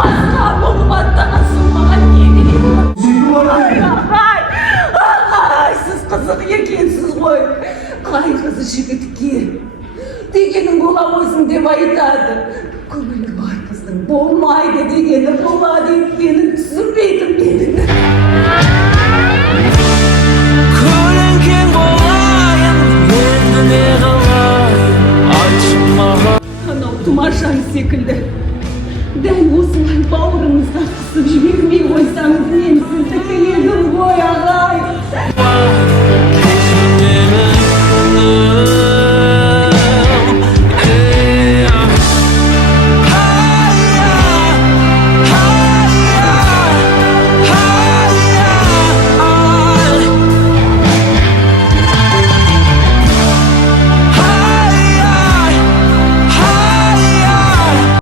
басқа болып аттанасың маған не керек? Ағай, сіз қызық екенсіз ғой. Қай қыз жігітке дегенің бола қойсын деп айтады. Көңілі бар қыздың болмайды дегені болады екенін түсінбейді менің. көлеңкең болайын, енді не қылайын, айтшы маған. Анау тұмаршаң секілді дәл осылай бауырыңызға қысып жібермей қойсаңыз мен сіздікі едім ғой ағай.